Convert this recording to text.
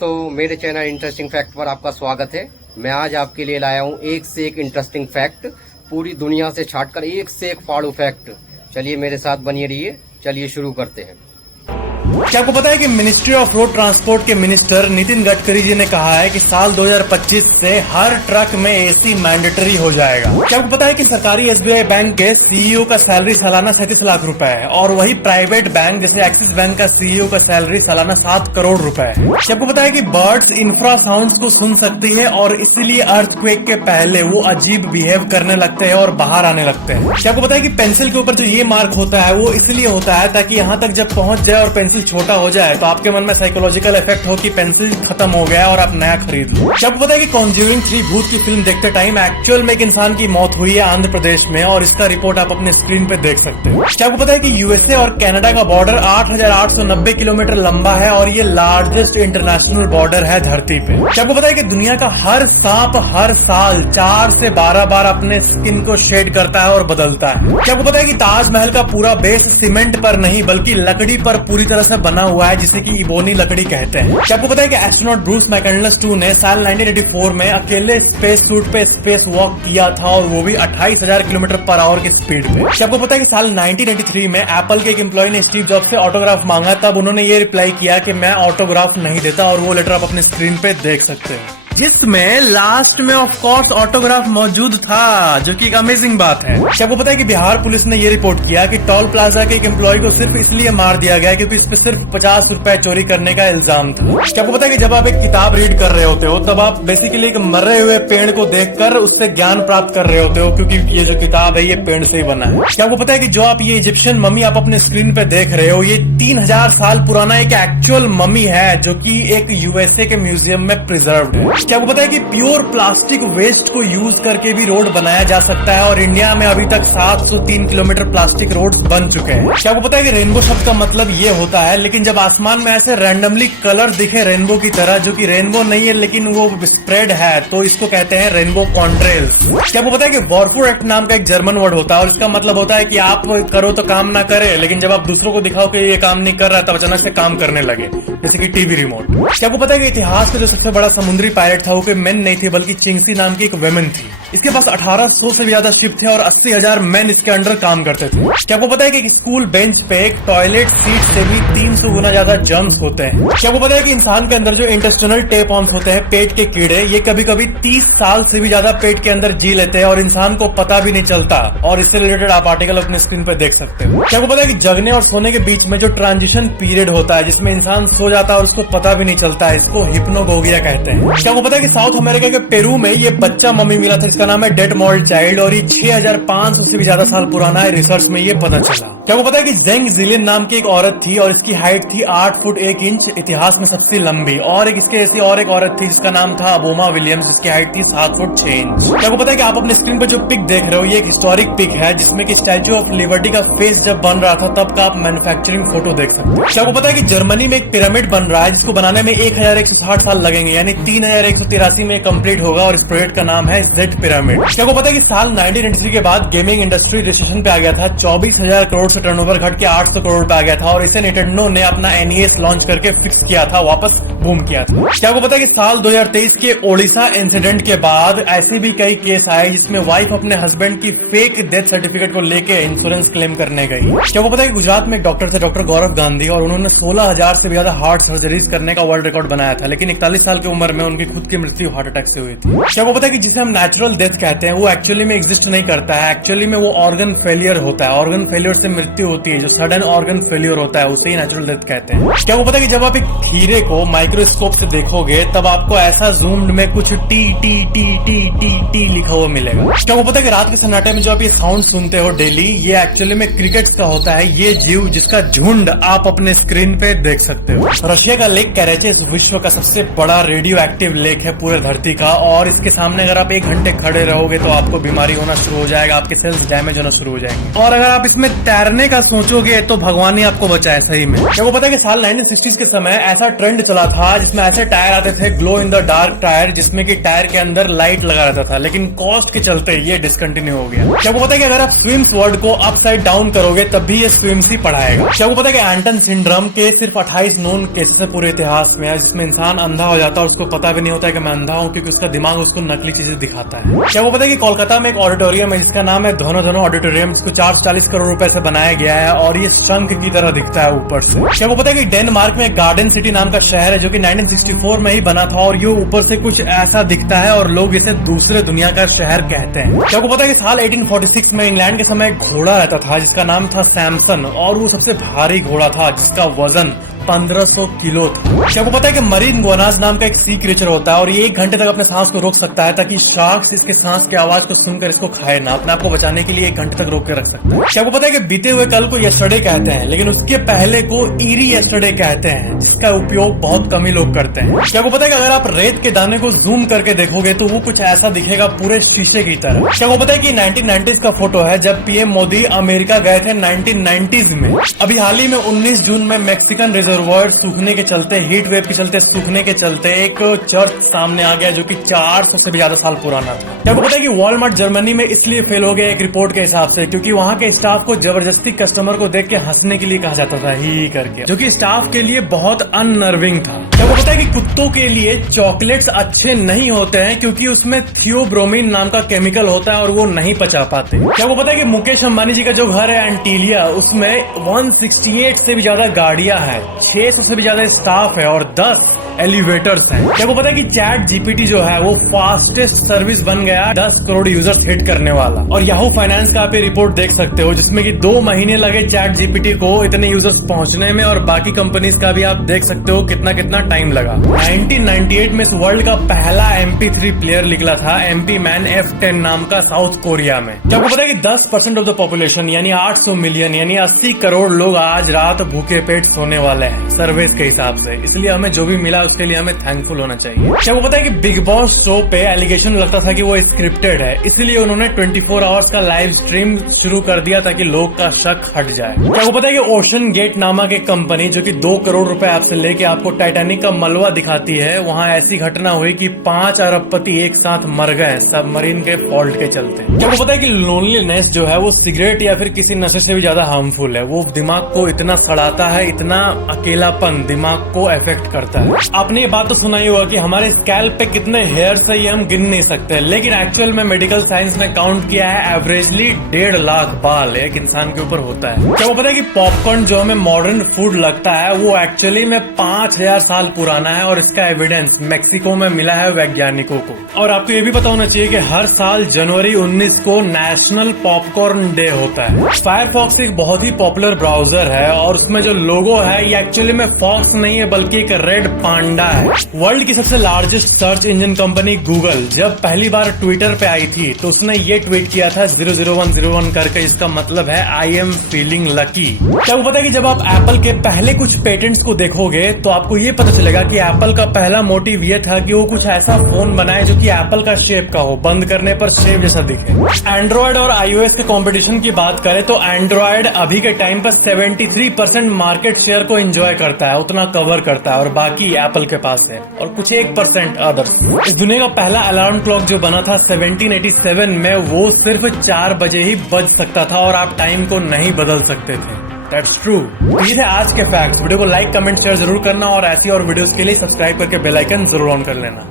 दोस्तों, मेरे channel interesting fact पर आपका स्वागत है। मैं आज आपके लिए लाया हूँ एक से एक इंटरेस्टिंग फैक्ट, पूरी दुनिया से छांटकर एक से एक फाड़ू फैक्ट। चलिए मेरे साथ बनिए रहिए। चलिए शुरू करते हैं। क्या आपको पता है कि मिनिस्ट्री ऑफ रोड ट्रांसपोर्ट के मिनिस्टर नितिन गडकरी जी ने कहा है कि साल 2025 से हर ट्रक में एसी मैंडेटरी हो जाएगा। क्या आपको पता है कि सरकारी एसबीआई बैंक के सीईओ का सैलरी सालाना 37 लाख रुपए है और वही प्राइवेट बैंक जैसे एक्सिस बैंक का सीईओ का सैलरी सालाना 7 करोड़ रुपए है। क्या आपको पता है कि बर्ड्स इंफ्रासाउंड्स को सुन सकती है और इसीलिए अर्थक्वेक के पहले वो अजीब बिहेव करने लगते हैं और बाहर आने लगते हैं। क्या आपको पता है कि पेंसिल के ऊपर जो ये मार्क होता है वो इसलिए होता है ताकि यहाँ तक जब पहुंच जाए और पेंसिल छोटा हो जाए तो आपके मन में साइकोलॉजिकल इफेक्ट हो कि पेंसिल खत्म हो गया और आप नया खरीद लो। क्या आपको पता है कि कॉन्ज्यूरिंग 3 भूत की फिल्म देखते टाइम एक्चुअल में एक इंसान की मौत हुई है आंध्र प्रदेश में और इसका रिपोर्ट आप अपने स्क्रीन पे देख सकते हो। क्या आपको पता है कि यूएसए और कनाडा का बॉर्डर 8,890 किलोमीटर लंबा है और ये लार्जेस्ट इंटरनेशनल बॉर्डर है धरती पे। क्या आपको पता है कि दुनिया का हर सांप हर साल 4 से 12 बार अपने स्किन को शेड करता है और बदलता है। क्या आपको पता है कि ताजमहल का पूरा बेस सीमेंट पर नहीं बल्कि लकड़ी पर पूरी तरह से बना हुआ है जिसे कि इबोनी लकड़ी कहते हैं। क्या आपको पता है कि एस्ट्रोनॉट ब्रूस मैककेंडलेस 2 ने साल 1984 में अकेले स्पेस सूट पे स्पेस वॉक किया था और वो भी 28,000 किलोमीटर पर आवर की स्पीड पे। क्या आपको पता है कि साल 1993 में एप्पल के एक एम्प्लॉय ने स्टीव जॉब्स से ऑटोग्राफ मांगा, तब उन्होंने ये रिप्लाई किया कि मैं ऑटोग्राफ नहीं देता और वो लेटर आप अपने स्क्रीन पे देख सकते हैं जिसमें लास्ट में ऑफ कोर्स ऑटोग्राफ मौजूद था, जो कि एक अमेजिंग बात है। क्या आपको पता है कि बिहार पुलिस ने ये रिपोर्ट किया कि टोल प्लाजा के एक एम्प्लॉय को सिर्फ इसलिए मार दिया गया क्योंकि इस पे सिर्फ 50 रुपए चोरी करने का इल्जाम था। क्या आपको पता है कि जब आप एक किताब रीड कर रहे होते हो तब आप बेसिकली एक मरे हुए पेड़ को देखकर उससे ज्ञान प्राप्त कर रहे होते हो क्योंकि ये जो किताब है ये पेड़ से ही बना है। क्या आपको पता है कि जो आप ये इजिप्शियन मम्मी आप अपने स्क्रीन पे देख रहे हो ये 3000 साल पुराना एक एक्चुअल मम्मी है जो कि एक यूएसए के म्यूजियम में प्रिजर्व्ड है। क्या आपको पता है कि प्योर प्लास्टिक वेस्ट को यूज करके भी रोड बनाया जा सकता है और इंडिया में अभी तक 703 किलोमीटर प्लास्टिक रोड बन चुके हैं। क्या आपको पता है कि रेनबो शब्द का मतलब ये होता है, लेकिन जब आसमान में ऐसे रैंडमली कलर दिखे रेनबो की तरह जो कि रेनबो नहीं है लेकिन वो स्प्रेड है तो इसको कहते हैं रेनबो कॉन्ट्रेल्स। क्या आपको पता है कि वॉरफुर एक्ट नाम का एक जर्मन वर्ड होता है और इसका मतलब होता है कि आप करो तो काम ना करे, लेकिन जब आप दूसरों को दिखाओ कि ये काम नहीं कर रहा है तब अचानक से काम करने लगे, जैसे कि टीवी रिमोट। क्या आपको पता है कि इतिहास में जो सबसे बड़ा समुद्री पायलट था वो मेन नहीं थे बल्कि चिंगसी नाम की एक वुमेन थी। इसके पास 1800 से भी ज्यादा शिप थे और 80,000 मैन इसके अंडर काम करते थे। क्या आपको पता है कि स्कूल बेंच पे एक टॉयलेट सीट से भी 300 गुना ज्यादा जर्म्स होते हैं। क्या आपको पता है कि इंसान के अंदर जो इंटेस्टिनल टेपवर्म्स होते हैं पेट के कीड़े, ये कभी कभी 30 साल से भी ज्यादा पेट के अंदर जी लेते हैं और इंसान को पता भी नहीं चलता, और इससे रिलेटेड आप आर्टिकल अपने स्क्रीन पर देख सकते हो। क्या आपको पता है कि जगने और सोने के बीच में जो ट्रांजिशन पीरियड होता है जिसमें इंसान सो जाता है और उसको पता भी नहीं चलता है, इसको हिप्नोगोगिया कहते हैं। क्या आपको पता है कि साउथ अमेरिका के पेरू में ये बच्चा मम्मी मिला था, इसका नाम है डेड मॉल्ड चाइल्ड और ये 6500 से भी ज्यादा साल पुराना है, रिसर्च में ये पता चला। क्या आपको पता है कि जेंग जिलिन नाम की एक औरत थी और इसकी हाइट थी 8 फुट 1 इंच, इतिहास में सबसे लंबी, और एक इसके ऐसी और एक औरत थी जिसका नाम था अबोमा विलियम्स जिसकी हाइट थी 7 फुट 6 इंच। क्या आपको पता है कि आप अपने स्क्रीन पर जो पिक देख रहे हो ये एक हिस्टोरिक पिक है जिसमें कि स्टैच्यू ऑफ लिबर्टी का फेस जब बन रहा था तब का आप मैन्युफैक्चरिंग फोटो देख सकते हो। क्या आपको पता है कि जर्मनी में एक पिरामिड बन रहा है जिसको बनाने में 1160 साल लगेंगे, यानी 3183 में कंप्लीट होगा और इस प्रोजेक्ट का नाम है जेड पिरामिड। क्या आपको पता है कि साल 1993 के बाद गेमिंग इंडस्ट्री रिसेशन पे आ गया था, 24,000 करोड़ से टर्नओवर घट के 800 करोड़ पे आ गया था और इसे निंटेंडो ने अपना NES लॉन्च करके फिक्स किया था, वापस बूम किया था। क्या आपको पता है कि साल 2023 के ओडिशा इंसिडेंट के बाद ऐसे भी कई केस आए जिसमें वाइफ अपने हस्बैंड की फेक डेथ सर्टिफिकेट को लेके इंश्योरेंस क्लेम करने गई। क्या आपको पता है कि गुजरात में एक डॉक्टर थे डॉक्टर गौरव गांधी और उन्होंने 16,000 से भी ज्यादा हार्ट सर्जरीज करने का वर्ल्ड रिकॉर्ड बनाया था, लेकिन 41 साल की उम्र में उनकी खुद की मृत्यु हार्ट अटैक से हुई थी। क्या आपको पता है कि जिसे हम नेचुरल डेथ कहते हैं वो एक्चुअली में एग्जिस्ट नहीं करता है, एक्चुअली में वो ऑर्गन फेलियर होता है, ऑर्गन फेलियर से मृत्यु होती है, जो सडन ऑर्गन फेलियर होता है उसे ही नेचुरल डेथ कहते हैं। क्या आपको पता है कि जब आप एक खीरे को माइक्रोस्कोप से देखोगे तब आपको ऐसा जूम्ड में कुछ T T T T T T लिखा हुआ मिलेगा। क्या आपको पता है कि रात के सन्नाटे में जो आप ये साउंड सुनते हो डेली, ये एक्चुअली में क्रिकेट्स का होता है, ये जीव जिसका झुंड आप अपने स्क्रीन पे देख सकते हो। रशिया का लेक कैरेचेस विश्व का सबसे बड़ा रेडियो एक्टिव लेक है पूरे धरती का, और इसके सामने अगर आप 1 घंटे खड़े रहोगे तो आपको बीमारी होना शुरू हो जाएगा, आपके सेल्स डैमेज होना शुरू हो जाएंगे, और अगर आप इसमें तैर करने का सोचोगे तो भगवान ही आपको बचाए सही में। क्या वो पता है कि साल 1960s के समय ऐसा ट्रेंड चला था जिसमें ऐसे टायर आते थे glow in the dark tyre, जिसमें कि टायर के अंदर लाइट लगा रहता था, लेकिन कॉस्ट के चलते ये डिसकंटिन्यू हो गया। क्या वो पता है कि अगर आप स्विम्स वर्ड को अपसाइड डाउन करोगे तब भी ये स्विम्स ही पढ़ाएगा। क्या वो पता है कि एंटन सिंड्रोम के सिर्फ 28 नोन केसेस है पूरे इतिहास में, जिसमें इंसान अंधा हो जाता है और उसको पता भी नहीं होता है कि मैं अंधा हूँ, क्योंकि उसका दिमाग उसको नकली चीजें दिखाता है। क्या वो पता है कि कोलकाता में एक ऑडिटोरियम है जिसका नाम है धनो धनो ऑडिटोरियम, जिसको 440 करोड़ रुपए से बनाया गया है और ये शंख की तरह दिखता है ऊपर से। क्या वो पता है कि डेनमार्क में गार्डन सिटी नाम का शहर है जो कि 1964 में ही बना था और ये ऊपर से कुछ ऐसा दिखता है और लोग इसे दूसरे दुनिया का शहर कहते हैं। क्या आपको पता है कि साल 1846 में इंग्लैंड के समय एक घोड़ा रहता था जिसका नाम था सैमसन, और वो सबसे भारी घोड़ा था जिसका वजन 1500 किलो था। क्या आपको पता है कि मरीन गोनाज नाम का एक सी क्रिएचर होता है और ये 1 घंटे तक अपने सांस को रोक सकता है ताकि शार्क्स इसके सांस की आवाज को सुनकर इसको खाए ना, अपने आप को बचाने के लिए 1 घंटे तक रोक के रख सकता है। क्या आपको पता है कि बीते हुए कल को यस्टरडे कहते हैं, लेकिन उसके पहले को ईरी यस्टरडे कहते हैं, जिसका उपयोग बहुत कम ही लोग करते हैं। क्या आपको पता है कि अगर आप रेत के दाने को जूम करके देखोगे तो वो कुछ ऐसा दिखेगा पूरे शीशे की तरह। क्या आपको पता है कि 1990s का फोटो है जब पीएम मोदी अमेरिका गए थे 1990s में। अभी हाल ही में 19 जून में मैक्सिकन रिजर्वायर सूखने के चलते, हीट वेव के चलते, सूखने के चलते एक चर्च सामने आ गया जो कि 400 से भी ज्यादा साल पुराना था। क्या आपको पता है कि वॉलमार्ट जर्मनी में इसलिए फेल हो गया एक रिपोर्ट के हिसाब से क्योंकि वहाँ के स्टाफ को जबरदस्ती कस्टमर को देख के हंसने के लिए कहा जाता था ही करके, जो कि स्टाफ के लिए बहुत अननर्विंग था। क्या आपको पता है कि कुत्तों के लिए चॉकलेट्स अच्छे नहीं होते हैं क्योंकि उसमें थियोब्रोमीन नाम का केमिकल होता है और वो नहीं पचा पाते। क्या आपको पता है कि मुकेश अंबानी जी का जो घर है एंटीलिया, उसमें 168 से भी ज्यादा गाड़ियां हैं, 600 से भी ज्यादा स्टाफ है और 10 एलिवेटर्स हैं। क्या आपको पता है कि चैट जीपीटी जो है वो फास्टेस्ट सर्विस बन गया 10 करोड़ यूजर्स हिट करने वाला। और याहू फाइनेंस का आप ये रिपोर्ट देख सकते हो जिसमें कि 2 महीने लगे चैट जीपीटी को इतने यूजर्स पहुंचने में, और बाकी कंपनीज का भी आप देख सकते हो कितना कितना टाइम लगा। 1998 में इस वर्ल्ड का पहला MP3 प्लेयर निकला था MP मैन F10 नाम का साउथ कोरिया में। क्या आपको पता है कि 10% ऑफ द पॉपुलेशन यानी 800 मिलियन यानी 80 करोड़ लोग आज रात भूखे पेट सोने वाले हैं सर्वेस के हिसाब से, इसलिए हमें जो भी मिला उसके लिए हमें थैंकफुल होना चाहिए। क्या आपको पता है कि बिग बॉस शो पे एलिगेशन लगता था कि वो स्क्रिप्टेड है, इसलिए उन्होंने 24 आवर्स का लाइव स्ट्रीम शुरू कर दिया ताकि लोग का शक हट जाए। क्या आपको पता है कि ओशन गेट नामक एक कंपनी जो कि 2 करोड़ रुपए आपसे लेके आपको टाइटैनिक का मलबा दिखाती है, वहाँ ऐसी घटना हुई कि 5 अरबपति एक साथ मर गए सबमरीन के फॉल्ट के चलते। क्या आपको पता है कि लोनलीनेस जो है वो सिगरेट या फिर किसी नशे से भी ज्यादा हार्मफुल है, वो दिमाग को इतना सड़ाता है, इतना अकेलापन दिमाग को अफेक्ट करता है। आपने ये बात तो सुना ही होगा कि हमारे स्कैल्प पे कितने हेयर्स है ये हम गिन नहीं सकते, लेकिन एक्चुअल में मेडिकल साइंस में काउंट किया है एवरेजली 1.5 लाख बाल एक इंसान के ऊपर होता है। क्या वो पता है कि पॉपकॉर्न जो हमें मॉडर्न फूड लगता है वो एक्चुअली में 5000 साल पुराना है और इसका एविडेंस मेक्सिको में मिला है वैज्ञानिकों को। और आपको ये भी पता होना चाहिए कि हर साल जनवरी 19 को नेशनल पॉपकॉर्न डे होता है। फायरफॉक्स एक बहुत ही पॉपुलर ब्राउजर है और उसमें जो लोगो है ये एक्चुअली में फॉक्स नहीं है बल्कि एक रेड पांडा है। वर्ल्ड की सबसे largest search engine company Google जब पहली बार ट्विटर पे आई थी तो उसने ये ट्वीट किया था 00101 करके, इसका मतलब है आई एम फीलिंग लकी। क्या आपको पता है कि जब आप एप्पल के पहले कुछ पेटेंट्स को देखोगे तो आपको ये पता चलेगा कि एप्पल का पहला मोटिव ये था कि वो कुछ ऐसा फोन बनाए जो कि एप्पल का शेप का हो, बंद करने पर शेप जैसा दिखे। एंड्रॉइड और iOS के कंपटीशन की बात करें तो एंड्रॉइड अभी के टाइम पर 73% मार्केट शेयर को एंजॉय करता है, उतना कवर करता है, और बाकी एप्पल के पास है और कुछ 1% अदर्स। इस दुनिया का पहला अलार्म क्लॉक जो बना था 1787 में वो सिर्फ 4 बजे ही बज सकता था और आप टाइम को नहीं बदल सकते थे। That's true। ये थे आज के फैक्ट्स। वीडियो को लाइक कमेंट शेयर जरूर करना और ऐसी और वीडियोस के लिए सब्सक्राइब करके बेल आइकन जरूर ऑन कर लेना।